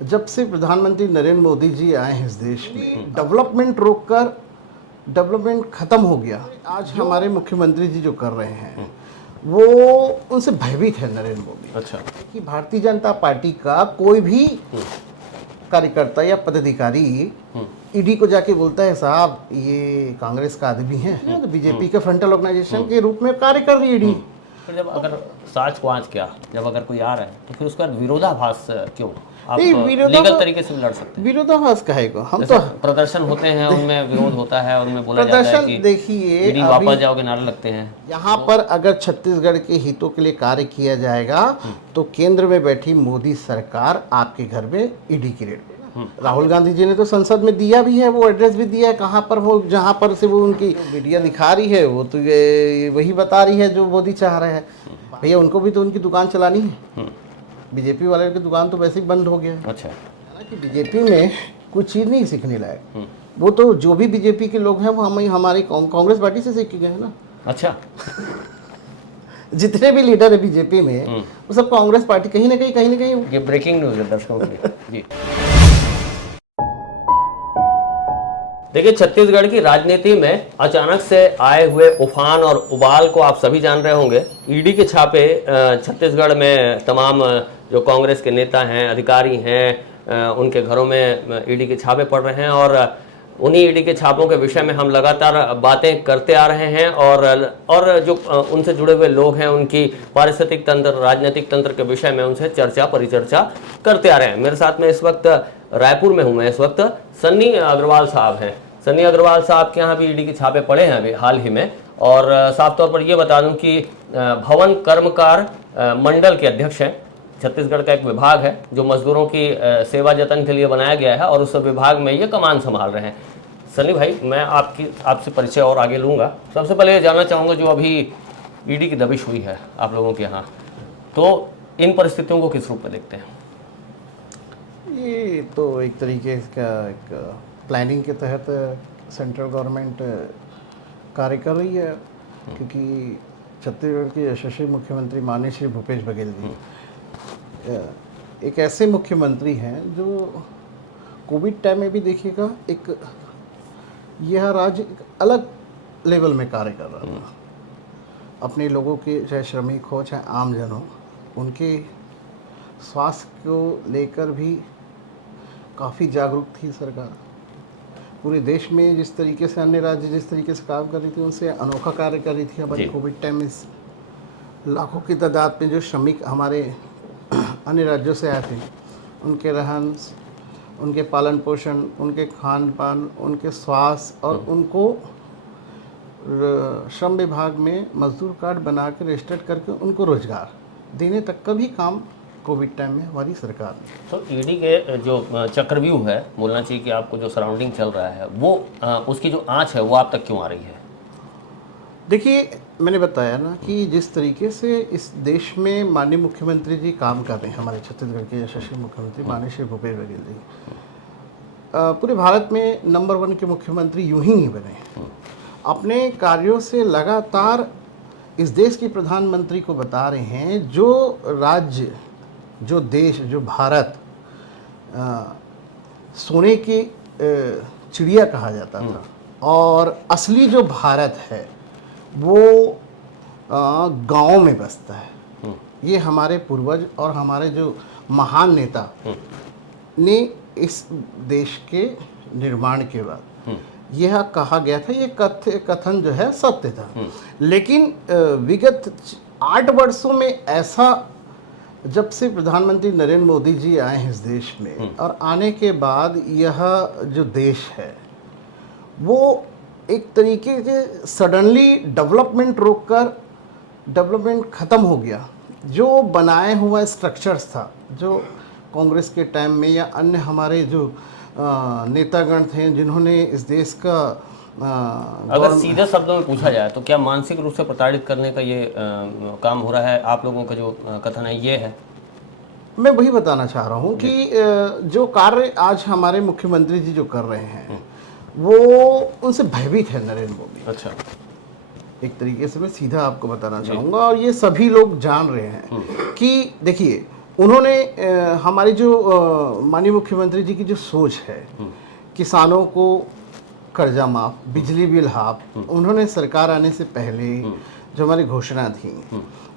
जब से प्रधानमंत्री नरेंद्र मोदी जी आए हैं इस देश में, डेवलपमेंट रोककर डेवलपमेंट खत्म हो गया। आज हमारे मुख्यमंत्री जी जो कर रहे हैं वो उनसे भयभीत है नरेंद्र मोदी। अच्छा। कि भारतीय जनता पार्टी का कोई भी कार्यकर्ता या पदाधिकारी ईडी को जाके बोलता है साहब ये कांग्रेस का आदमी है, तो बीजेपी के फ्रंटल ऑर्गेनाइजेशन के रूप में कार्य कर रही है ईडी। फिर जब अगर साच को आँच क्या, जब अगर कोई आ रहा है तो फिर उसका विरोधाभास क्यों? आप लीगल तरीके से भी लड़ सकते हैं। विरोधाभास काहे को, हम तो प्रदर्शन होते हैं उनमें विरोध होता है, उनमें बोला जाता है कि प्रदर्शन देखिए ईडी वापस जाओगे नारे लगते हैं। यहाँ पर अगर छत्तीसगढ़ के हितों के लिए कार्य किया जाएगा तो केंद्र में बैठी मोदी सरकार आपके घर में ईडी की रेड देगा। राहुल गांधी जी ने तो संसद में दिया भी है, वो एड्रेस भी दिया है, कहाँ पर वो जहाँ पर से वो उनकी मीडिया दिखा रही है वो तो ये वही बता रही है जो मोदी चाह रहे हैं। भैया उनको भी तो उनकी दुकान चलानी है, बीजेपी वाले की दुकान तो वैसे ही बंद हो गया है। अच्छा। कि बीजेपी में कुछ चीज़ नहीं सीखने लायक, वो तो जो भी बीजेपी के लोग हैं वो हमारी कांग्रेस पार्टी से सीख के गए हैं ना। अच्छा। जितने भी लीडर है बीजेपी में वो सब कांग्रेस पार्टी कहीं ना कहीं ये ब्रेकिंग न्यूज़ है दर्शकों के लिए जी। देखिए, छत्तीसगढ़ की राजनीति में अचानक से आए हुए उफान और उबाल को आप सभी जान रहे होंगे। ईडी के छापे छत्तीसगढ़ में तमाम जो कांग्रेस के नेता हैं, अधिकारी हैं, उनके घरों में ईडी के छापे पड़ रहे हैं और उन्हीं ईडी के छापों के विषय में हम लगातार बातें करते आ रहे हैं और जो उनसे जुड़े हुए लोग हैं उनकी पारिस्थितिक तंत्र, राजनीतिक तंत्र के विषय में उनसे चर्चा परिचर्चा करते आ रहे हैं। मेरे साथ में इस वक्त रायपुर में हूँ मैं, इस वक्त सन्नी अग्रवाल साहब हैं। सन्नी अग्रवाल साहब के यहाँ भी ईडी के छापे पड़े हैं अभी हाल ही में। और साफ तौर पर ये बता दूं कि भवन कर्मकार मंडल के अध्यक्ष हैं। छत्तीसगढ़ का एक विभाग है जो मजदूरों की सेवा जतन के लिए बनाया गया है और उस विभाग में ये कमान संभाल रहे हैं। सन्नी भाई, मैं आपसे परिचय और आगे लूँगा। सबसे पहले ये जानना चाहूँगा, जो अभी ईडी की दबिश हुई है आप लोगों के यहाँ, तो इन परिस्थितियों को किस रूप में देखते हैं? ये तो एक तरीके का एक प्लानिंग के तहत सेंट्रल गवर्नमेंट कार्य कर रही है, क्योंकि छत्तीसगढ़ के यशस्वी मुख्यमंत्री माननीय श्री भूपेश बघेल जी एक ऐसे मुख्यमंत्री हैं जो कोविड टाइम में भी देखिएगा एक यह राज्य एक अलग लेवल में कार्य कर रहा था। अपने लोगों के, चाहे श्रमिक हो चाहे आमजन हो, उनके स्वास्थ्य को लेकर भी काफ़ी जागरूक थी सरकार। पूरे देश में जिस तरीके से अन्य राज्य जिस तरीके से काम कर रही थी, उनसे अनोखा कार्य कर रही थी। हमारे कोविड टाइम में लाखों की तादाद में जो श्रमिक हमारे अन्य राज्यों से आए थे, उनके रहन, उनके पालन पोषण, उनके खान पान, उनके स्वास्थ्य और उनको श्रम विभाग में मजदूर कार्ड बना के रजिस्टर्ड करके उनको रोजगार देने तक का भी काम कोविड टाइम में हमारी सरकार ने। तो ईडी के जो चक्रव्यूह है, बोलना चाहिए कि आपको जो सराउंडिंग चल रहा है वो उसकी जो आँच है वो आप तक क्यों आ रही है? देखिए, मैंने बताया ना कि जिस तरीके से इस देश में माननीय मुख्यमंत्री जी काम कर रहे हैं, हमारे छत्तीसगढ़ के यशस्वी मुख्यमंत्री माननीय श्री भूपेश बघेल जी पूरे भारत में नंबर 1 के मुख्यमंत्री यूं ही नहीं बने। अपने कार्यों से लगातार इस देश के प्रधानमंत्री को बता रहे हैं जो राज्य, जो देश, जो भारत सोने की चिड़िया कहा जाता था और असली जो भारत है वो गाँव में बसता है। ये हमारे पूर्वज और हमारे जो महान नेता ने इस देश के निर्माण के बाद यह कहा गया था, ये कथन जो है सत्य था। लेकिन विगत 8 वर्षों में ऐसा, जब से प्रधानमंत्री नरेंद्र मोदी जी आए हैं इस देश में और आने के बाद यह जो देश है वो एक तरीके से सडनली डेवलपमेंट रोककर डेवलपमेंट ख़त्म हो गया। जो बनाए हुआ स्ट्रक्चर्स था, जो कांग्रेस के टाइम में या अन्य हमारे जो नेतागण थे जिन्होंने इस देश का अगर सीधे शब्दों में पूछा जाए तो क्या मानसिक रूप से प्रताड़ित करने का ये काम हो रहा है? आप लोगों का जो कथन है ये है। मैं वही बताना चाह रहा हूँ कि जो कार्य आज हमारे मुख्यमंत्री जी जो कर रहे हैं वो उनसे भयभीत है नरेंद्र मोदी। अच्छा। एक तरीके से मैं सीधा आपको बताना चाहूँगा और ये सभी लोग जान रहे हैं कि देखिए, उन्होंने हमारी जो माननीय मुख्यमंत्री जी की जो सोच है, किसानों को कर्जा माफ, बिजली बिल हाफ, उन्होंने सरकार आने से पहले जो हमारी घोषणा थी,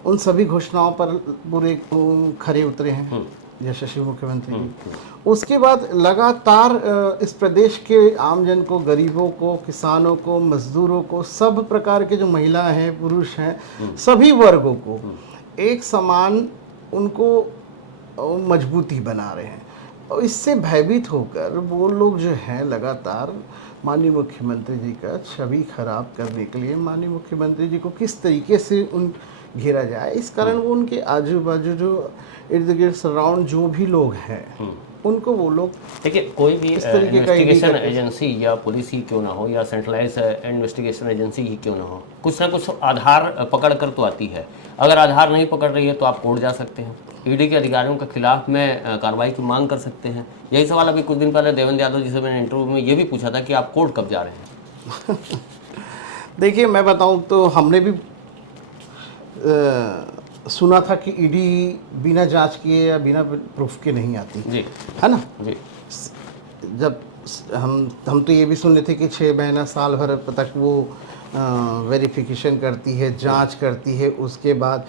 उन सभी घोषणाओं पर पूरे खरे उतरे हैं यशस्वी मुख्यमंत्री जी। उसके बाद लगातार इस प्रदेश के आमजन को, गरीबों को, किसानों को, मजदूरों को, सब प्रकार के जो महिलाएं हैं, पुरुष हैं, सभी वर्गों को एक समान उनको मजबूती बना रहे हैं। और इससे भयभीत होकर वो लोग जो हैं लगातार माननीय मुख्यमंत्री जी का छवि खराब करने के लिए, माननीय मुख्यमंत्री जी को किस तरीके से उन घेरा जाए, इस कारण वो उनके आजू बाजू जो इर्द गिर्द सराउंड जो भी लोग हैं उनको वो लोग देखिए, कोई भी इस तरीके का इन्वेस्टिगेशन एजेंसी या पुलिस ही क्यों ना हो या सेंट्रलाइज इन्वेस्टिगेशन एजेंसी ही क्यों ना हो, कुछ ना कुछ आधार पकड़ कर तो आती है। अगर आधार नहीं पकड़ रही है तो आप कोर्ट जा सकते हैं, ईडी के अधिकारियों के खिलाफ में कार्रवाई की मांग कर सकते हैं। यही सवाल अभी कुछ दिन पहले देवेंद्र यादव जी से मैंने इंटरव्यू में ये भी पूछा था कि आप कोर्ट कब जा रहे हैं। देखिए, मैं बताऊं तो हमने भी सुना था कि ईडी बिना जांच किए या बिना प्रूफ के नहीं आती जी, है ना जी। जब हम तो ये भी सुन रहे थे कि 6 महीना साल भर तक वो वेरिफिकेशन करती है, जांच करती है, उसके बाद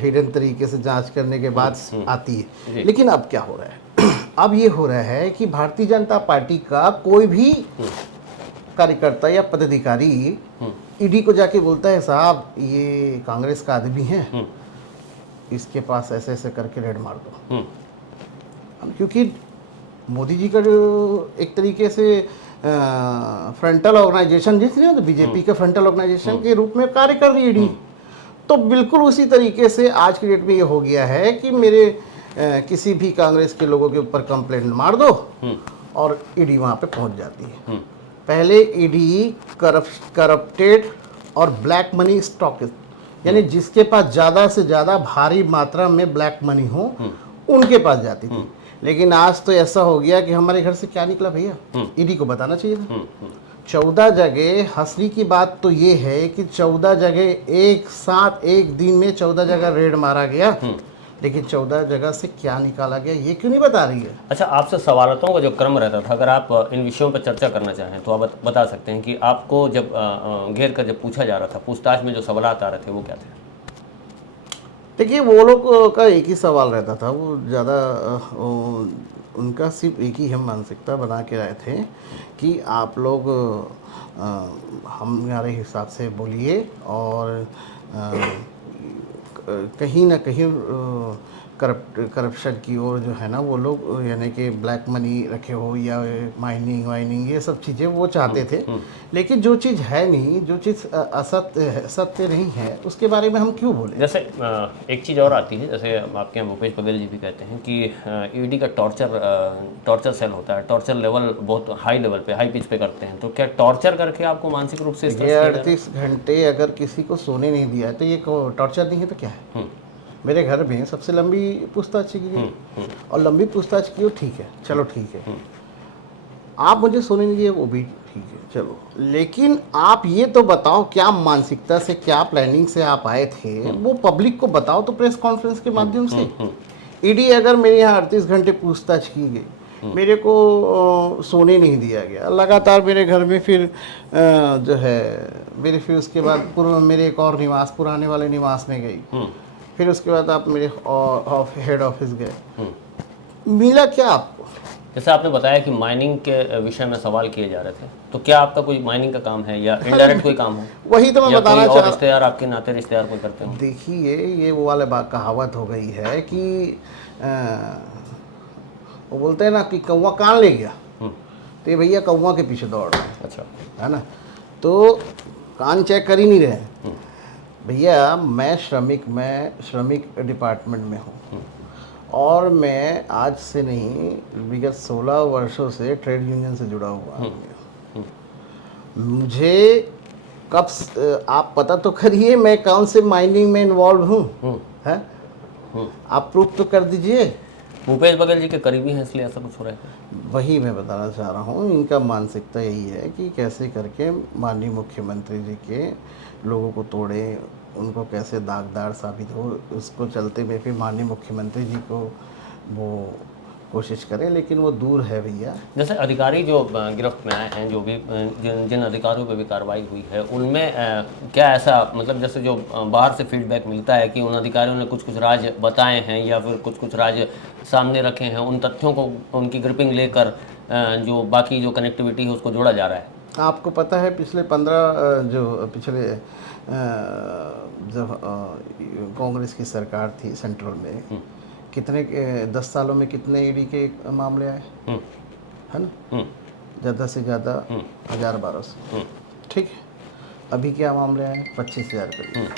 हिडन तरीके से जांच करने के बाद आती है। लेकिन अब क्या हो रहा है अब ये हो रहा है कि भारतीय जनता पार्टी का कोई भी कार्यकर्ता या पदाधिकारी ईडी को जाके बोलता है, साहब ये कांग्रेस का आदमी है, इसके पास ऐसे ऐसे करके रेड मार दो। क्योंकि मोदी जी का जो एक तरीके से फ्रंटल ऑर्गेनाइजेशन जिसने तो बीजेपी का फ्रंटल ऑर्गेनाइजेशन के रूप में कार्य कर रही है ईडी, तो बिल्कुल उसी तरीके से आज की डेट में ये हो गया है कि मेरे किसी भी कांग्रेस के लोगों के ऊपर कंप्लेंट मार दो और ईडी वहाँ पे पहुँच जाती है। पहले ईडी करप्टेड और ब्लैक मनी स्टॉकिस्ट, यानी जिसके पास ज़्यादा से ज़्यादा भारी मात्रा में ब्लैक मनी हो उनके पास जाती थी। लेकिन आज तो ऐसा हो गया कि हमारे घर से क्या निकला भैया, ईडी को बताना चाहिए था। 14 जगह, हंसने की बात तो ये है कि 14 जगह एक साथ एक दिन में 14 जगह रेड मारा गया, लेकिन 14 जगह से क्या निकाला गया ये क्यों नहीं बता रही है। अच्छा, आपसे सवालों का जो क्रम रहता था, अगर आप इन विषयों पर चर्चा करना चाहें तो आप बता सकते हैं कि आपको जब घेर कर जब पूछा जा रहा था, पूछताछ में जो सवाल आ रहे थे वो क्या थे? देखिए, वो लोग का एक ही सवाल रहता था, वो ज़्यादा उनका सिर्फ एक ही हम मानसिकता बना के रहे थे कि आप लोग हमारे हिसाब से बोलिए और कहीं ना कहीं करप्शन की ओर जो है ना वो लोग, यानी कि ब्लैक मनी रखे हो या माइनिंग वाइनिंग, ये सब चीज़ें वो चाहते थे। लेकिन जो चीज़ है नहीं, जो चीज़ सत्य नहीं है, उसके बारे में हम क्यों बोले। जैसे एक चीज़ और आती है, जैसे आपके यहाँ भूपेश बघेल जी भी कहते हैं कि ईडी का टॉर्चर सेल होता है, टॉर्चर लेवल बहुत हाई लेवल पे, हाई पिच पे करते हैं। तो क्या टॉर्चर करके आपको मानसिक रूप से 38 घंटे अगर किसी को सोने नहीं दिया तो ये टॉर्चर नहीं है तो क्या है। मेरे घर में सबसे लंबी पूछताछ की गई और लंबी पूछताछ की हो, ठीक है, चलो ठीक है। आप मुझे सोने नहीं दिए वो भी ठीक है, चलो। लेकिन आप ये तो बताओ क्या मानसिकता से, क्या प्लानिंग से आप आए थे, वो पब्लिक को बताओ तो प्रेस कॉन्फ्रेंस के माध्यम से। ईडी अगर मेरे यहाँ 38 घंटे पूछताछ की गई, मेरे को सोने नहीं दिया गया, लगातार मेरे घर में फिर जो है मेरे, फिर उसके बाद मेरे एक और निवास, पुराने वाले निवास में गई, फिर उसके बाद आप मेरे हेड ऑफिस गए, मिला क्या आपको? जैसे आपने बताया कि माइनिंग के विषय में सवाल किए जा रहे थे, तो क्या आपका कोई माइनिंग का काम है या इनडायरेक्ट कोई काम हो? वही तो मैं बताना चाह रहा हूं। रिश्तेदार आपके नाते रिश्तेदार कोई करते हो? देखिए, ये वो वाला बात कहावत हो गई है कि वो बोलते हैं ना कि कौवा कान ले गया, तो ये भैया कौवा के पीछे दौड़ रहे हैं। अच्छा, है ना, तो कान चेक कर ही नहीं रहे भैया। मैं श्रमिक डिपार्टमेंट में हूँ और मैं आज से नहीं, विगत 16 वर्षों से ट्रेड यूनियन से जुड़ा हुआ हूँ। मुझे कब आप पता तो करिए मैं कौन से माइनिंग में इन्वॉल्व हूँ, है? आप प्रूफ तो कर दीजिए। भूपेश बघेल जी के करीबी हैं इसलिए ऐसा कुछ हो रहा है। वही मैं बताना चाह रहा हूँ, इनका मानसिकता यही है कि कैसे करके माननीय मुख्यमंत्री जी के लोगों को तोड़े, उनको कैसे दागदार साबित हो, उसको चलते हुए फिर माननीय मुख्यमंत्री जी को वो कोशिश करें, लेकिन वो दूर है भैया। जैसे अधिकारी जो गिरफ्त में आए हैं, जो भी जिन अधिकारियों पर भी कार्रवाई हुई है, उनमें क्या ऐसा मतलब जैसे जो बाहर से फीडबैक मिलता है कि उन अधिकारियों ने कुछ कुछ राज बताए हैं या फिर कुछ कुछ राज सामने रखे हैं, उन तथ्यों को उनकी ग्रिपिंग लेकर जो बाकी जो कनेक्टिविटी है उसको जोड़ा जा रहा है? आपको पता है पिछले 15 जो पिछले जब कांग्रेस की सरकार थी सेंट्रल में, कितने 10 सालों में कितने ईडी के मामले आए, है ना? ज़्यादा से ज़्यादा 1000-1200। ठीक है, अभी क्या मामले आए? 25,000 करीब।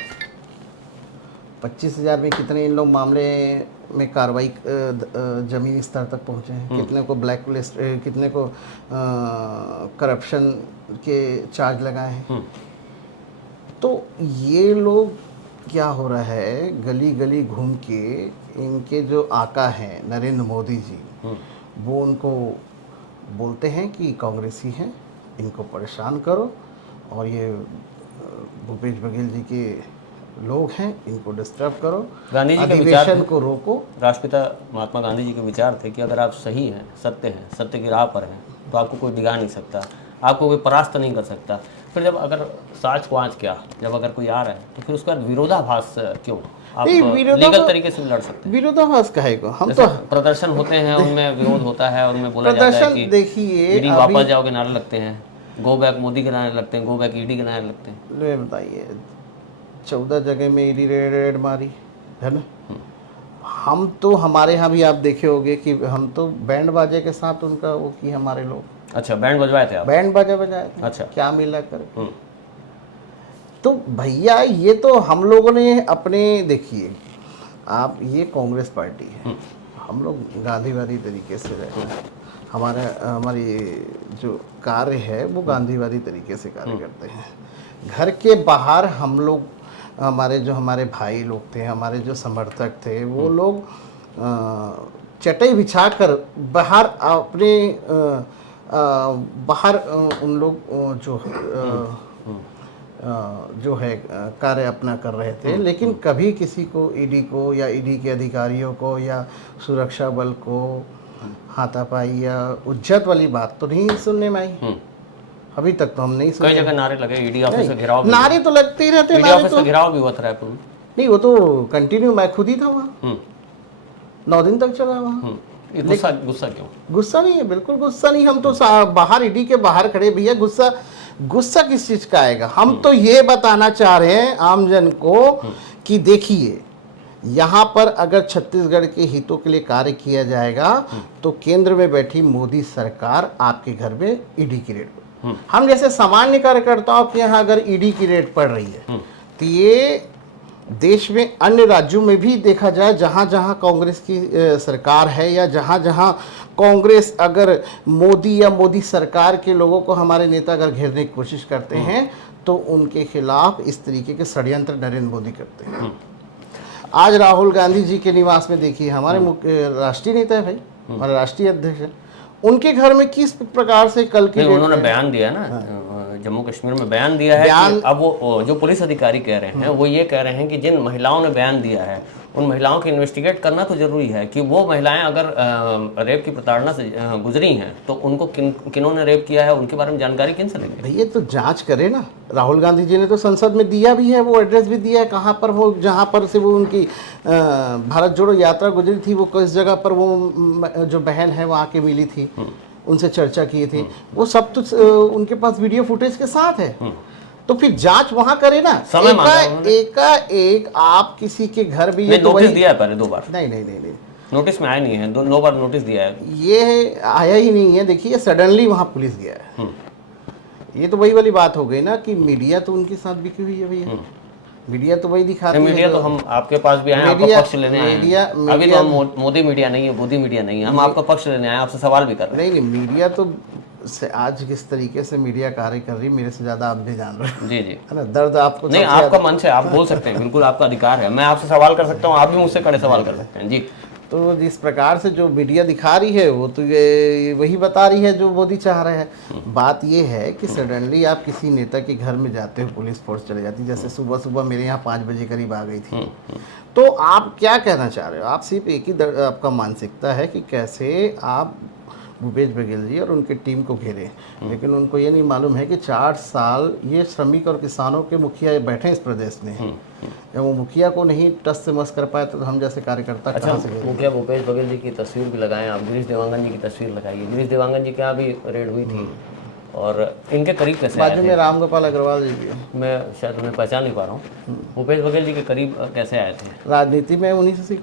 25,000 में कितने इन लोग मामले में कार्रवाई ज़मीनी स्तर तक पहुँचे हैं? कितने को ब्लैक लिस्ट, कितने को करप्शन के चार्ज लगाए हैं? तो ये लोग क्या हो रहा है, गली गली घूम के इनके जो आका हैं नरेंद्र मोदी जी, वो उनको बोलते हैं कि कांग्रेसी हैं, इनको परेशान करो, और ये भूपेश बघेल जी के लोग हैं, इनको डिस्टर्ब करो, गांधी जी के अधिवेशन को रोको। राष्ट्रपिता महात्मा गांधी जी के विचार थे कि अगर आप सही हैं, सत्य की राह पर हैं, तो आपको कोई डिगा नहीं सकता, आपको कोई परास्त नहीं कर सकता। फिर जब अगर साच को आँच क्या, जब अगर कोई आ रहा है तो फिर उसका विरोधाभास क्यों? आप लीगल तरीके से भी लड़ सकते हैं। विरोधाभास काहे को? हम तो प्रदर्शन होते हैं, उनमें विरोध होता है, उनमें बोला जाता है कि देखिए ईडी वापस जाओ के नारे लगते हैं, गो बैक मोदी के नारे लगते हैं, गो बैक ईडी के नारे लगते हैं। ले बताइए, 14 जगह में ईडी रेड मारी है ना। हम तो हमारे यहाँ भी आप देखे होंगे कि हम तो बैंड बाजे के साथ उनका वो की, हमारे लोग। अच्छा, बैंड बजवाए थे आप? बैंड बाजा बजाए थे। अच्छा, क्या मिला कर? तो भैया ये तो हम लोगों ने अपने, देखिए आप, ये कांग्रेस पार्टी है, हम लोग गांधीवादी तरीके से रहते हैं, हमारी जो कार्य है वो गांधीवादी तरीके से कार्य करते हैं। घर के बाहर हम लोग, हमारे भाई लोग थे, हमारे जो समर्थक थे, वो लोग चटाई बिछाकर बाहर अपने बाहर उन लोग जो है कार्य अपना कर रहे थे, लेकिन कभी किसी को, ईडी को या ईडी के अधिकारियों को या सुरक्षा बल को हाथापाई या उज्जत वाली बात तो नहीं सुनने में आई। अभी तक तो हम नहीं सुने। कई जगह नारे लगे, ईडी ऑफिस का घेराव, नारे तो लगते ही रहते हैं। ईडी ऑफिस का घेराव भी हुआ था रायपुर में। नहीं, वो तो कंटिन्यू, मैं खुद ही था वहाँ, 9 दिन तक चला वहाँ। गुस्सा क्यों? गुस्सा नहीं है, बिल्कुल गुस्सा नहीं। हम तो बाहर, ईडी के बाहर खड़े, भैया गुस्सा किस चीज का आएगा? हम तो ये बताना चाह रहे हैं आमजन को कि देखिए, यहाँ पर अगर छत्तीसगढ़ के हितों के लिए कार्य किया जाएगा तो केंद्र में बैठी मोदी सरकार आपके घर में ईडी की रेड, हम जैसे सामान्य कार्यकर्ताओं के यहाँ अगर ईडी की रेड पड़ रही है, तो ये देश में अन्य राज्यों में भी देखा जाए, जहाँ जहाँ कांग्रेस की सरकार है या जहाँ जहाँ कांग्रेस अगर मोदी या मोदी सरकार के लोगों को, हमारे नेता अगर घेरने की कोशिश करते हैं, तो उनके खिलाफ इस तरीके के षड्यंत्र नरेंद्र मोदी करते हैं। आज राहुल गांधी जी के निवास में देखिए, हमारे राष्ट्रीय नेता है भाई, हमारे राष्ट्रीय अध्यक्ष है, उनके घर में किस प्रकार से कल की उन्होंने बयान दिया ना, जम्मू कश्मीर में बयान दिया है कि अब वो जो पुलिस अधिकारी कह रहे हैं, वो ये कह रहे हैं कि जिन महिलाओं ने बयान दिया है, उन महिलाओं की इन्वेस्टिगेट करना तो जरूरी है कि वो महिलाएं अगर रेप की प्रताड़ना से गुजरी हैं, तो उनको किन्होंने रेप किया है, उनके बारे में जानकारी किन से लेंगे? भैया तो जांच करे ना। राहुल गांधी जी ने तो संसद में दिया भी है, वो एड्रेस भी दिया है, कहाँ पर वो, जहाँ पर से वो उनकी भारत जोड़ो यात्रा गुजरी थी, वो किस जगह पर वो जो बहन है वहाँ के मिली थी, उनसे चर्चा की थी, वो सब तो उनके पास वीडियो फुटेज के साथ है। तो फिर जांच वहां करे ना। एक आप किसी के घर भी, ये तो नोटिस दिया है पहले 2 बार? नहीं, नोटिस में आया नहीं है, 2 बार नोटिस दिया है, ये आया ही नहीं है। देखिए सडनली वहां पुलिस गया है, ये तो वही वाली बात हो गई ना कि मीडिया तो उनके साथ बिकी हुई है भैया। मीडिया तो वही दिखाती है। मीडिया तो हम आपके पास भी आए, आपका पक्ष लेने आए हैं। अभी तो हम मोदी मीडिया नहीं है, मोदी मीडिया नहीं है, हम आपका पक्ष लेने आए, आपसे सवाल भी कर रहे हैं। नहीं, मीडिया तो आज किस तरीके से मीडिया कार्य कर रही है, मेरे से ज्यादा आप भी जान रहे हैं। जी, है ना, दर्द आपको नहीं, आपका मंच है, आप बोल सकते हैं, बिल्कुल आपका अधिकार है। मैं आपसे सवाल कर सकता हूँ, आप भी मुझसे कड़े सवाल कर सकते हैं जी। तो जिस प्रकार से जो मीडिया दिखा रही है वो तो ये वही बता रही है जो मोदी चाह रहे हैं। बात ये है कि सडनली आप किसी नेता के घर में जाते हो, पुलिस फोर्स चले जाती है, जैसे सुबह सुबह मेरे यहाँ 5 बजे करीब आ गई थी। तो आप क्या कहना चाह रहे हो? आप सिर्फ एक ही आपका मानसिकता है कि कैसे आप भूपेश बघेल जी और उनकी टीम को घेरे, लेकिन उनको ये नहीं मालूम है कि 4 साल ये श्रमिक और किसानों के मुखिया बैठे हैं इस प्रदेश में। जब वो मुखिया को नहीं टस से मस कर पाए तो हम जैसे कार्यकर्ता अच्छा, कहाँ से घेरेंगे? मुखिया भूपेश बघेल जी की तस्वीर भी लगाएं आप, गिरीश देवांगन जी की तस्वीर लगाइए। गिरीश देवांगन जी क्या भी रेड हुई थी और इनके करीब कैसे आए बाजू थे? में राम गोपाल अग्रवाल जी भी हैं। मैं शायद उन्हें पहचान नहीं पा रहा हूँ। भूपेश बघेल जी के करीब कैसे आए थे? राजनीति में उन्हीं से सीख।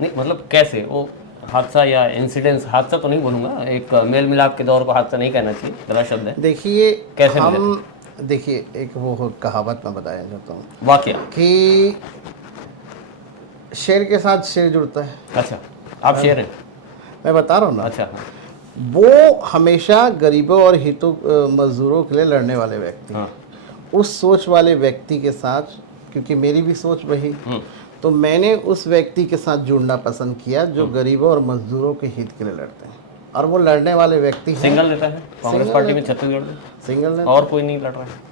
नहीं मतलब कैसे, वो हादसा या इंसिडेंस, हादसा तो नहीं बोलूँगा, एक मेल मिलाप के दौर को हादसा नहीं कहना चाहिए, गलत शब्द है। देखिए कैसे हम देखिए एक वो कहावत मैं बताया चाहता हूँ वाकया। कि शेर के साथ शेर जुड़ता है। अच्छा, आप शेर हैं? मैं बता रहा हूँ ना, अच्छा, वो हमेशा गरीबों और हितों मजदूरों के लिए लड़ने वाले व्यक्ति, हाँ। उस सोच वाले व्यक्ति के साथ, क्योंकि मेरी भी सोच वही, तो मैंने उस व्यक्ति के साथ जुड़ना पसंद किया जो गरीबों और मजदूरों के हित के लिए लड़ते हैं, और वो लड़ने वाले व्यक्ति हैं। सिंगल नेता है कांग्रेस पार्टी में छत्तीसगढ़ में, सिंगल ने और कोई नहीं लड़ रहा है?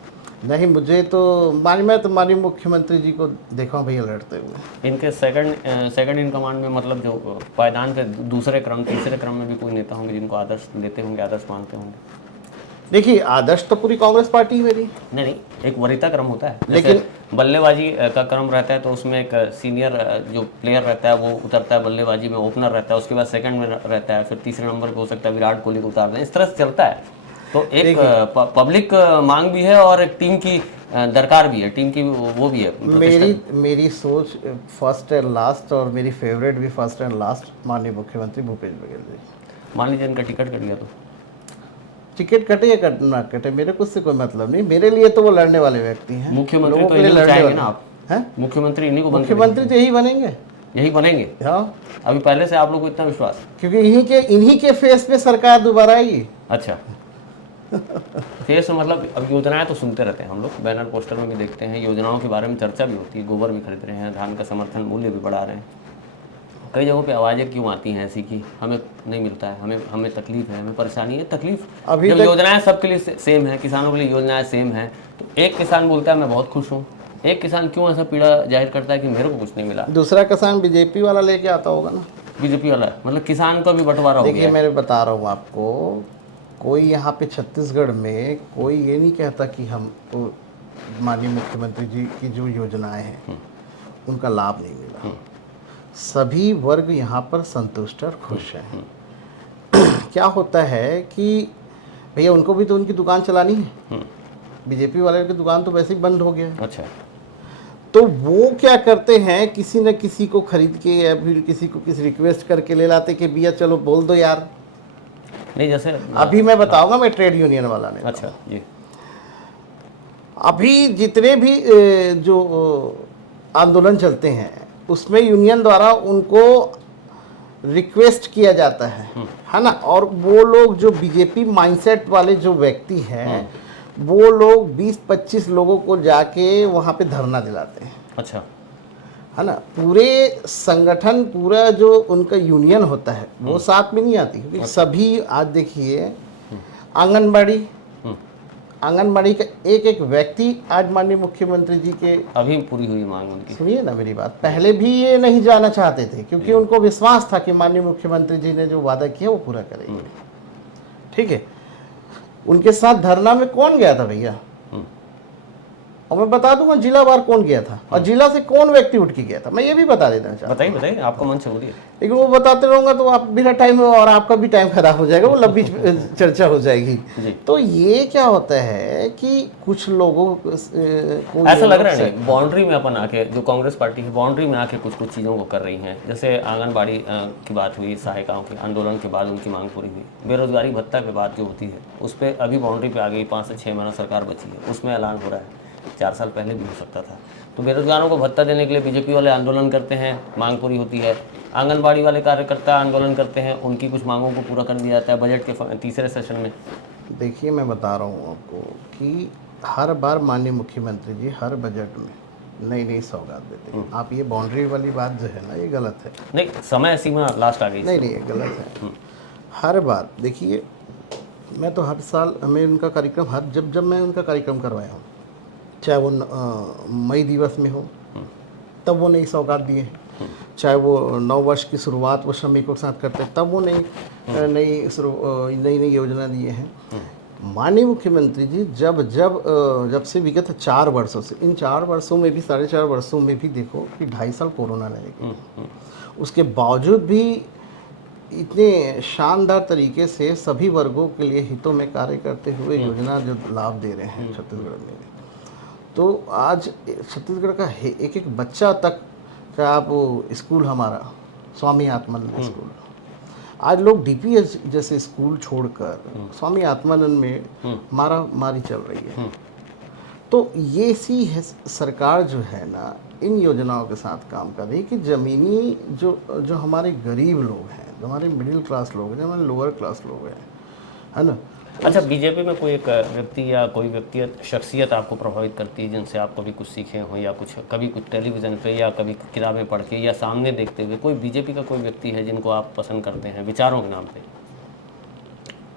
नहीं, मुझे तो मैं तो माननीय मुख्यमंत्री जी को देखा हूँ भैया लड़ते हुए। इनके सेकंड इन कमांड में, मतलब जो पायदान पे दूसरे क्रम तीसरे क्रम में भी कोई नेता होंगे जिनको आदर्श लेते होंगे, आदर्श मानते होंगे? देखिए आदर्श तो पूरी कांग्रेस पार्टी ही मेरी। नहीं, एक वरीयता क्रम होता है, लेकिन बल्लेबाजी का क्रम रहता है तो उसमें एक सीनियर जो प्लेयर रहता है वो उतरता है बल्लेबाजी में, ओपनर रहता है, उसके बाद सेकंड में रहता है, फिर तीसरे नंबर पे हो सकता है विराट कोहली को उतार दें, इस तरह से चलता है। तो एक पब्लिक मांग भी है और एक टीम की दरकार भी है, टीम की वो भी है। मेरी सोच फर्स्ट एंड लास्ट, और मेरी फेवरेट भी फर्स्ट एंड लास्ट माननीय मुख्यमंत्री भूपेश बघेल जी। मान लीजिए इनका टिकट कट गया तो टिकट कटे या कट ना कटे मेरे कुछ से कोई मतलब नहीं, मेरे लिए तो वो लड़ने वाले व्यक्ति हैं। मुख्यमंत्री तो इन्हीं को चाहेंगे ना आप? हैं? मुख्यमंत्री इन्हीं को मुख्यमंत्री तो यही बनेंगे। यही बनेंगे? हाँ, अभी पहले से आप लोग को इतना विश्वास? क्योंकि इन्हीं के फेस पे सरकार दोबारा आएगी। अच्छा, फेस मतलब अब योजनाएं तो सुनते रहते हैं हम लोग, बैनर पोस्टर में भी देखते हैं, योजनाओं के बारे में चर्चा भी होती है, गोबर भी खरीद रहे हैं, धान का समर्थन मूल्य भी बढ़ा रहे हैं। कई जगहों पे आवाज़ें क्यों आती हैं ऐसी कि हमें नहीं मिलता है, हमें तकलीफ है, हमें परेशानी है। तकलीफ अभी जब योजनाएं सबके लिए सेम है, किसानों के लिए योजनाएं सेम है, तो एक किसान बोलता है मैं बहुत खुश हूँ, एक किसान क्यों ऐसा पीड़ा जाहिर करता है कि मेरे को कुछ नहीं मिला? दूसरा किसान बीजेपी वाला लेके आता होगा ना। बीजेपी वाला मतलब किसान का भी बंटवारा हो गया देखिए मैं बता रहा हूँ आपको, कोई यहाँ पे छत्तीसगढ़ में कोई ये नहीं कहता कि हम माननीय मुख्यमंत्री जी की जो योजनाएं हैं उनका लाभ नहीं मिला। सभी वर्ग यहाँ पर संतुष्ट और खुश हैं। क्या होता है कि भैया उनको भी तो उनकी दुकान चलानी है, बीजेपी वाले की दुकान तो वैसे ही बंद हो गया है। अच्छा, तो वो क्या करते हैं, किसी न किसी को खरीद के या फिर किसी को किसी रिक्वेस्ट करके ले लाते कि भैया चलो बोल दो यार। नहीं जैसे अभी मैं बताऊंगा, मैं ट्रेड यूनियन वाला नहीं। अच्छा जी, अभी जितने भी जो आंदोलन चलते हैं उसमें यूनियन द्वारा उनको रिक्वेस्ट किया जाता है ना, और वो लोग जो बीजेपी माइंडसेट वाले जो व्यक्ति हैं वो लोग 20-25 लोगों को जाके वहाँ पे धरना दिलाते हैं। अच्छा, है ना, पूरे संगठन, पूरा जो उनका यूनियन होता है वो साथ में नहीं आती, क्योंकि सभी आज देखिए आंगनबाड़ी का एक एक व्यक्ति आज माननीय मुख्यमंत्री जी के, अभी पूरी हुई मांग उनकी। सुनिए ना मेरी बात, पहले भी ये नहीं जाना चाहते थे क्योंकि उनको विश्वास था कि माननीय मुख्यमंत्री जी ने जो वादा किया वो पूरा करेंगे। ठीक है, उनके साथ धरना में कौन गया था भैया, और मैं बता दूंगा जिला वार कौन गया था और जिला से कौन व्यक्ति उठ के गया था, मैं ये भी बता देना चाहता हूँ। बताइए, आपका मन छोड़िए। लेकिन वो बताते रहूंगा तो आप मेरा टाइम और आपका भी टाइम खराब हो जाएगा, वो लंबी चर्चा हो जाएगी। तो ये क्या होता है कि कुछ लोगों को ऐसा लग रहा है नहीं, बाउंड्री में अपन आके, जो कांग्रेस पार्टी है बाउंड्री में आके कुछ चीज़ों को कर रही हैं। जैसे आंगनबाड़ी की बात हुई, सहायिकाओं के आंदोलन के बाद उनकी मांग पूरी हुई, बेरोजगारी भत्ता की बात जो होती है उस पर अभी बाउंड्री पे आ गई, 5 से 6 महीना सरकार बची है, उसमें ऐलान हो रहा है, 4 साल पहले भी हो सकता था। तो बेरोजगारों को भत्ता देने के लिए बीजेपी वाले आंदोलन करते हैं, मांग पूरी होती है। आंगनबाड़ी वाले कार्यकर्ता आंदोलन करते हैं, उनकी कुछ मांगों को पूरा कर दिया जाता है बजट के तीसरे सेशन में। देखिए मैं बता रहा हूँ आपको कि हर बार माननीय मुख्यमंत्री जी हर बजट में नई नई सौगात देते हैं। आप ये बाउंड्री वाली बात जो है ना, ये गलत है। नहीं, समय सीमा लास्ट आ गई। नहीं नहीं, ये गलत है। हर बार देखिए, मैं तो हर साल मैं उनका कार्यक्रम हर जब मैं उनका कार्यक्रम करवाया हूँ, चाहे वो मई दिवस में हो तब वो नई सौगात दिए हैं, चाहे वो नव वर्ष की शुरुआत वो श्रमिकों के साथ करते हैं तब वो नई नई योजना दिए हैं। माननीय मुख्यमंत्री जी जब से विगत 4 वर्षों से, इन 4 वर्षों में भी 4.5 वर्षों में भी देखो कि 2.5 साल कोरोना रह गए, उसके बावजूद भी इतने शानदार तरीके से सभी वर्गों के लिए हितों में कार्य करते हुए योजना जो लाभ दे रहे हैं छत्तीसगढ़ में, तो आज छत्तीसगढ़ का एक एक बच्चा तक, चाहे आप स्कूल हमारा स्वामी आत्मानंद स्कूल, आज लोग डीपीएस जैसे स्कूल छोड़कर स्वामी आत्मानंद में मारा मारी चल रही है। तो ये सी है सरकार जो है ना, इन योजनाओं के साथ काम कर रही है कि ज़मीनी जो हमारे गरीब लोग हैं, जो हमारे मिडिल क्लास लोग हैं, जो हमारे लोअर क्लास लोग हैं, है ना। अच्छा, बीजेपी में कोई एक व्यक्ति या कोई व्यक्तिगत शख्सियत आपको प्रभावित करती है जिनसे आप कभी कुछ सीखे हो, या कभी कुछ टेलीविज़न पे या कभी किताबें पढ़ के या सामने देखते हुए, कोई बीजेपी का कोई व्यक्ति है जिनको आप पसंद करते हैं विचारों के नाम पे?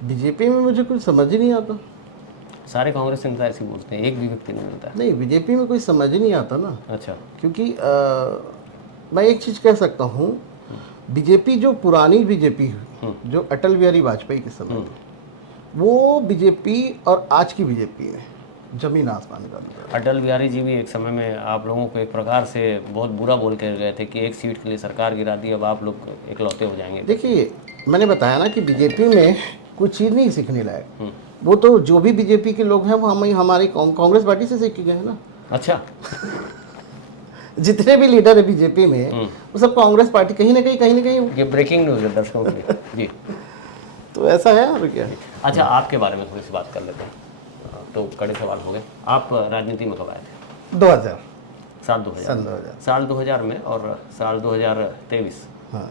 बीजेपी में मुझे कुछ समझ ही नहीं आता। सारे कांग्रेस नेता ऐसे बोलते हैं, एक भी व्यक्ति नहीं मिलता। नहीं, बीजेपी में कोई समझ ही नहीं आता ना। अच्छा। क्योंकि मैं एक चीज़ कह सकता हूँ, बीजेपी जो पुरानी बीजेपी हुई, जो अटल बिहारी वाजपेयी के समय थी, वो बीजेपी और आज की बीजेपी में जमीन आसमान का अंतर। अटल बिहारी जी भी एक समय में आप लोगों को एक प्रकार से बहुत बुरा बोल कर गए थे कि एक सीट के लिए सरकार गिरा दी, अब आप लोग इकलौते हो जाएंगे। देखिए, मैंने बताया ना कि बीजेपी में कुछ चीज़ नहीं सीखने लायक। वो तो जो भी बीजेपी के लोग हैं वो हमारी कांग्रेस पार्टी से सीख के गए हैं ना। अच्छा। जितने भी लीडर है बीजेपी में वो सब कांग्रेस पार्टी कहीं ना कहीं। ये ब्रेकिंग न्यूज़ है दर्शकों के लिए जी। तो ऐसा है और क्या। अच्छा, आपके बारे में थोड़ी सी बात कर लेते हैं। तो कड़े सवाल हो गए। आप राजनीति में कब आए थे? 2000 साल 2000 में, और साल 2023। हाँ।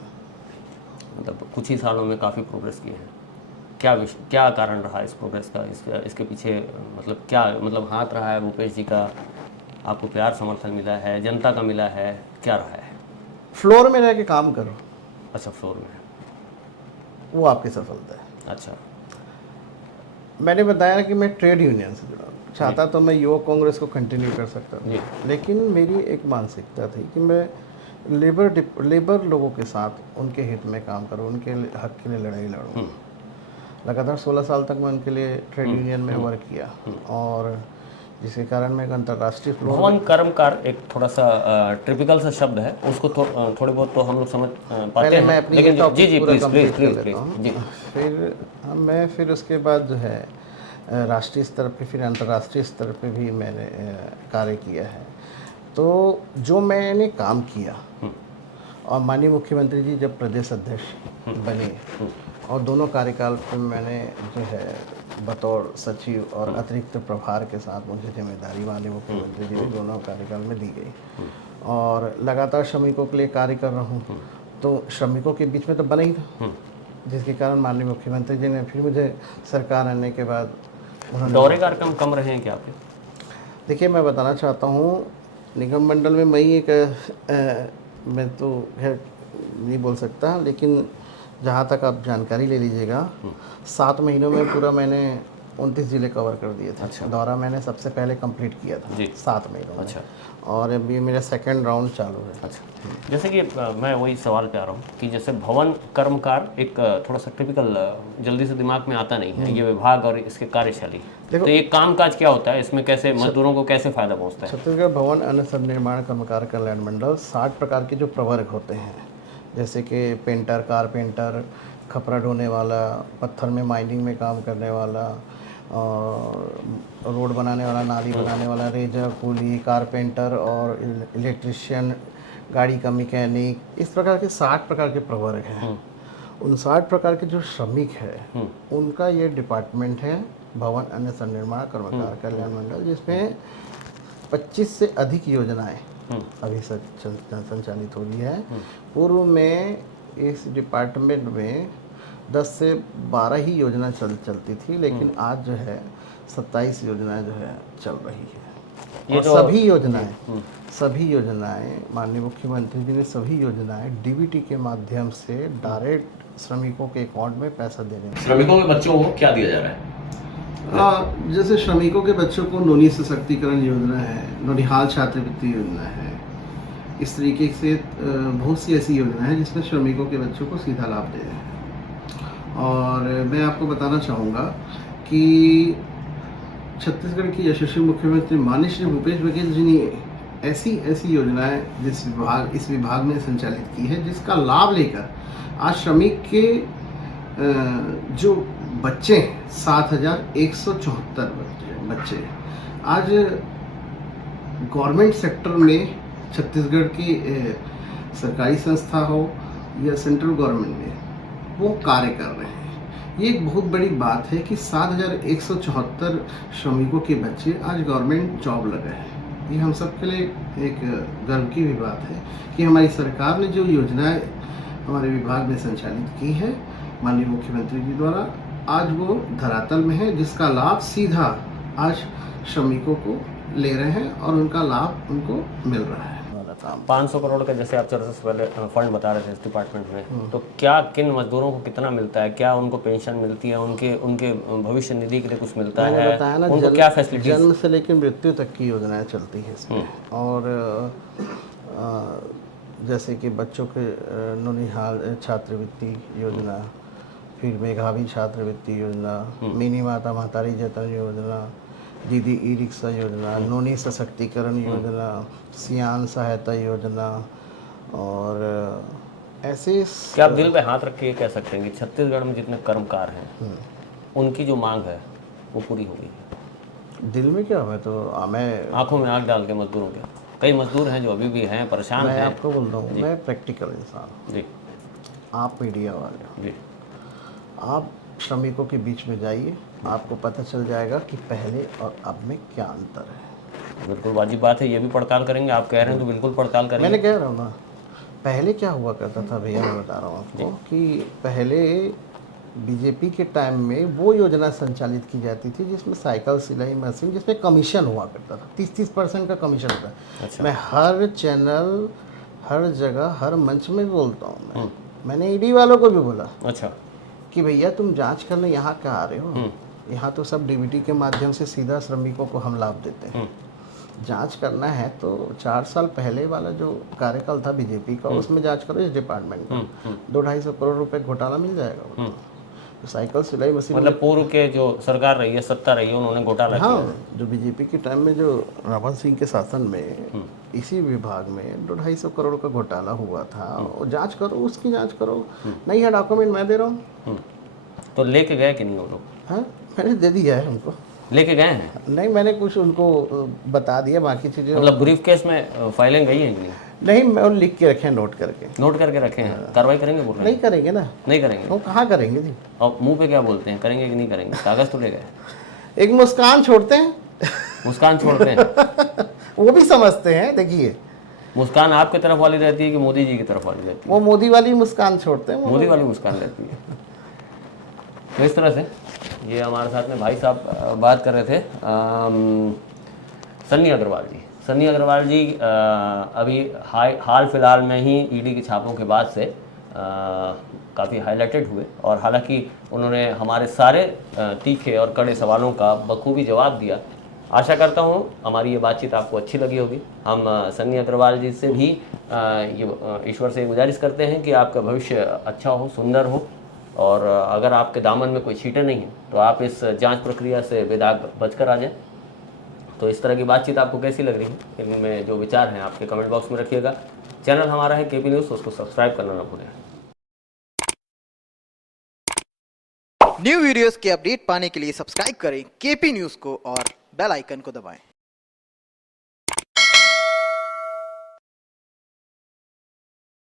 मतलब कुछ ही सालों में काफ़ी प्रोग्रेस किए हैं। क्या कारण रहा इस प्रोग्रेस का? इसके पीछे मतलब क्या हाथ रहा है भूपेश जी का? आपको प्यार समर्थन मिला है, जनता का मिला है, क्या रहा है? फ्लोर में रह के काम करो। अच्छा, फ्लोर में, वो आपकी सफलता है। अच्छा। मैंने बताया कि मैं ट्रेड यूनियन से जुड़ा हूँ। चाहता तो मैं युवा कांग्रेस को कंटिन्यू कर सकता था, लेकिन मेरी एक मानसिकता थी कि मैं लेबर लोगों के साथ उनके हित में काम करूँ, उनके हक के लिए लड़ाई लड़ूँ। लगातार 16 साल तक मैं उनके लिए ट्रेड यूनियन में वर्क किया, और जिसके कारण मैं एक अंतर्राष्ट्रीय फ्लोर। भवन कर्मकार एक थोड़ा सा टिपिकल सा शब्द है, उसको थोड़े बहुत तो हम लोग समझ पाते हैं, मैं लेकिन जी प्लीज। फिर उसके बाद जो है राष्ट्रीय स्तर पे, फिर अंतर्राष्ट्रीय स्तर पे भी मैंने कार्य किया है। तो जो मैंने काम किया, और माननीय मुख्यमंत्री जी जब प्रदेश अध्यक्ष बने, और दोनों कार्यकाल पे मैंने जो है बतौर सचिव और अतिरिक्त प्रभार के साथ मुझे जिम्मेदारी माननीय मुख्यमंत्री जी ने दोनों कार्यकाल में दी गई, और लगातार श्रमिकों के लिए कार्य कर रहा हूँ। तो श्रमिकों के बीच में तो बना ही था, जिसके कारण माननीय मुख्यमंत्री जी ने फिर मुझे सरकार आने के बाद दौरे कार्यक्रम कम रहे हैं क्या आपके? देखिए, मैं बताना चाहता हूँ, निगम मंडल में मैं तो खैर नहीं बोल सकता, लेकिन जहाँ तक आप जानकारी ले लीजिएगा, 7 महीनों में पूरा मैंने 29 ज़िले कवर कर दिए थे। अच्छा। दौरा मैंने सबसे पहले कंप्लीट किया था 7 महीनों में। अच्छा। और अभी मेरा सेकंड राउंड चालू है। अच्छा, जैसे कि मैं वही सवाल पे आ रहा हूँ कि जैसे भवन कर्मकार एक थोड़ा सा टिपिकल जल्दी से दिमाग में आता नहीं है, ये विभाग और इसके कार्यशैली। तो ये कामकाज क्या होता है, इसमें कैसे मजदूरों को कैसे फायदा पहुँचता है? छत्तीसगढ़ भवन अन्य निर्माण कर्मकार कल्याण मंडल 60 प्रकार के जो प्रवर्ग होते हैं, जैसे कि पेंटर, कारपेंटर, खपरा ढोने वाला, पत्थर में माइनिंग में काम करने वाला, रोड बनाने वाला, नाली बनाने वाला, रेजर, कूली, कारपेंटर और इलेक्ट्रिशियन, गाड़ी का मैकेनिक, इस प्रकार के 60 प्रकार के प्रवर्ग हैं। उन 60 प्रकार के जो श्रमिक है उनका ये डिपार्टमेंट है भवन अन्य संनिर्माण कर्मकार कल्याण मंडल, जिसमें 25 से अधिक योजनाएं अभी संचालित हो रही है। पूर्व में इस डिपार्टमेंट में 10 से 12 ही योजना चलती थी, लेकिन आज जो है 27 योजनाएं जो है चल रही है। ये और तो सभी योजनाएं माननीय मुख्यमंत्री जी ने सभी योजनाएं डीबीटी के माध्यम से डायरेक्ट श्रमिकों के अकाउंट में पैसा देने। श्रमिकों के बच्चों को क्या दिया जा रहा है? जैसे श्रमिकों के बच्चों को नोनी सशक्तिकरण योजना है, नौनिहाल छात्रवृत्ति योजना है, इस तरीके से बहुत सी ऐसी योजना है जिसमें श्रमिकों के बच्चों को सीधा लाभ दे रहे हैं। और मैं आपको बताना चाहूँगा कि छत्तीसगढ़ के यशस्वी मुख्यमंत्री माननीय श्री भूपेश बघेल जी ने ऐसी योजनाएं इस विभाग में संचालित की है, जिसका लाभ लेकर आज श्रमिक के जो बच्चे हैं 7,174 बच्चे आज गवर्नमेंट सेक्टर में छत्तीसगढ़ की सरकारी संस्था हो या सेंट्रल गवर्नमेंट में वो कार्य कर रहे हैं। ये एक बहुत बड़ी बात है कि 7,174 श्रमिकों के बच्चे आज गवर्नमेंट जॉब लगे हैं। ये हम सब के लिए एक गर्व की भी बात है कि हमारी सरकार ने जो योजनाएं हमारे विभाग में संचालित की है माननीय मुख्यमंत्री जी द्वारा, आज वो धरातल में है, जिसका लाभ सीधा आज श्रमिकों को ले रहे हैं और उनका लाभ उनको मिल रहा है। 500 करोड़ का जैसे आप चर्चा से पहले फंड बता रहे थे इस डिपार्टमेंट में, तो क्या किन मजदूरों को कितना मिलता है? क्या उनको पेंशन मिलती है? उनके भविष्य निधि के लिए कुछ मिलता है? बताया ना, उनको क्या फैसिलिटी? जन्म से लेकर मृत्यु तक की योजनाएं चलती है इसमें। और जैसे कि बच्चों के नौनिहाल छात्रवृत्ति योजना, फिर मेधावी छात्रवृत्ति योजना, मिनी माता महतारी जतन योजना, दीदी ई रिक्शा योजना, नोनी सशक्तिकरण योजना, सियान सहायता योजना, और ऐसे क्या आप दिल पे हाथ रख के कह सकते हैं कि छत्तीसगढ़ में जितने कर्मकार हैं उनकी जो मांग है वो पूरी हो गई है? दिल में क्या है, तो मैं आंखों में आंख डाल के मजदूरों के कई मजदूर हैं जो अभी भी हैं, परेशान हैं। मैं आपको बोल रहा हूँ, मैं प्रैक्टिकल इंसान। जी, आप मीडिया वाले, जी, आप श्रमिकों के बीच में जाइए, आपको पता चल जाएगा कि पहले और अब में क्या अंतर है। बिल्कुल वाजिब बात है, ये भी पड़ताल करेंगे। आप कह रहे हैं तो बिल्कुल पड़ताल करेंगे। मैंने कह रहा हूँ ना, पहले क्या हुआ करता था भैया, मैं बता रहा हूँ आपको कि पहले बीजेपी के टाइम में वो योजना संचालित की जाती थी जिसमें साइकिल सिलाई मशीन, जिसमें कमीशन हुआ करता था, 30% का कमीशन होता है। अच्छा। मैं हर चैनल, हर जगह, हर मंच में बोलता हूँ। मैंने ईडी वालों को भी बोला अच्छा कि भैया तुम जांच करने यहाँ क्या आ रहे हो, यहाँ तो सब डीबीटी के माध्यम से सीधा श्रमिकों को हम लाभ देते हैं। जांच करना है तो 4 साल पहले वाला जो कार्यकाल था बीजेपी का, उसमें जांच करो इस डिपार्टमेंट का, 200-250 करोड़ रुपए घोटाला मिल जाएगा। तो साइकिल सिलाई मशीन, मतलब पूर्व के जो सरकार रही है, सत्ता रही है, उन्होंने घोटाला किया। हाँ, जो बीजेपी के टाइम में जो रावण सिंह के शासन में इसी विभाग में 250 करोड़ का घोटाला हुआ था। और जांच करो, उसकी जांच करो। नहीं है डॉक्यूमेंट, मैं दे रहा हूँ। तो लेके गए कि नहीं वो लोग? हाँ, मैंने दे दिया है उनको। लेके गए हैं? नहीं, मैंने कुछ उनको बता दिया, बाकी चीज़ें मतलब ब्रीफ केस में फाइलें गई हैं कि नहीं? नहीं, मैं लिख के रखे हैं, नोट करके रखे हैं। कार्रवाई करेंगे बोल रहे हैं? नहीं करेंगे ना। नहीं करेंगे? वो कहाँ करेंगे जी? और मुंह पे क्या बोलते हैं, करेंगे कि नहीं करेंगे? कागज तो ले गए, एक मुस्कान छोड़ते हैं। मुस्कान छोड़ते हैं। वो भी समझते हैं। देखिए, मुस्कान आपकी तरफ वाली रहती है कि मोदी जी की तरफ वाली रहती है? वो मोदी वाली मुस्कान छोड़ते हैं। मोदी वाली मुस्कान रहती है। तो इस तरह से ये हमारे साथ में भाई साहब बात कर रहे थे, सन्नी अग्रवाल जी। सन्नी अग्रवाल जी अभी हाल फिलहाल में ही ईडी के छापों के बाद से काफ़ी हाईलाइटेड हुए, और हालांकि उन्होंने हमारे सारे तीखे और कड़े सवालों का बखूबी जवाब दिया। आशा करता हूँ हमारी ये बातचीत आपको अच्छी लगी होगी। हम सन्नी अग्रवाल जी से भी ये ईश्वर से गुजारिश करते हैं कि आपका भविष्य अच्छा हो, सुंदर हो, और अगर आपके दामन में कोई छींटे नहीं है तो आप इस जांच प्रक्रिया से बेदाग बचकर आ जाएं। तो इस तरह की बातचीत आपको कैसी लग रही है, इनमें जो विचार हैं आपके कमेंट बॉक्स में रखिएगा। चैनल हमारा है केपी न्यूज़, उसको सब्सक्राइब करना ना भूलें। न्यू वीडियोस के अपडेट पाने के लिए सब्सक्राइब करें केपी न्यूज़ को और बेल आइकन को दबाएं।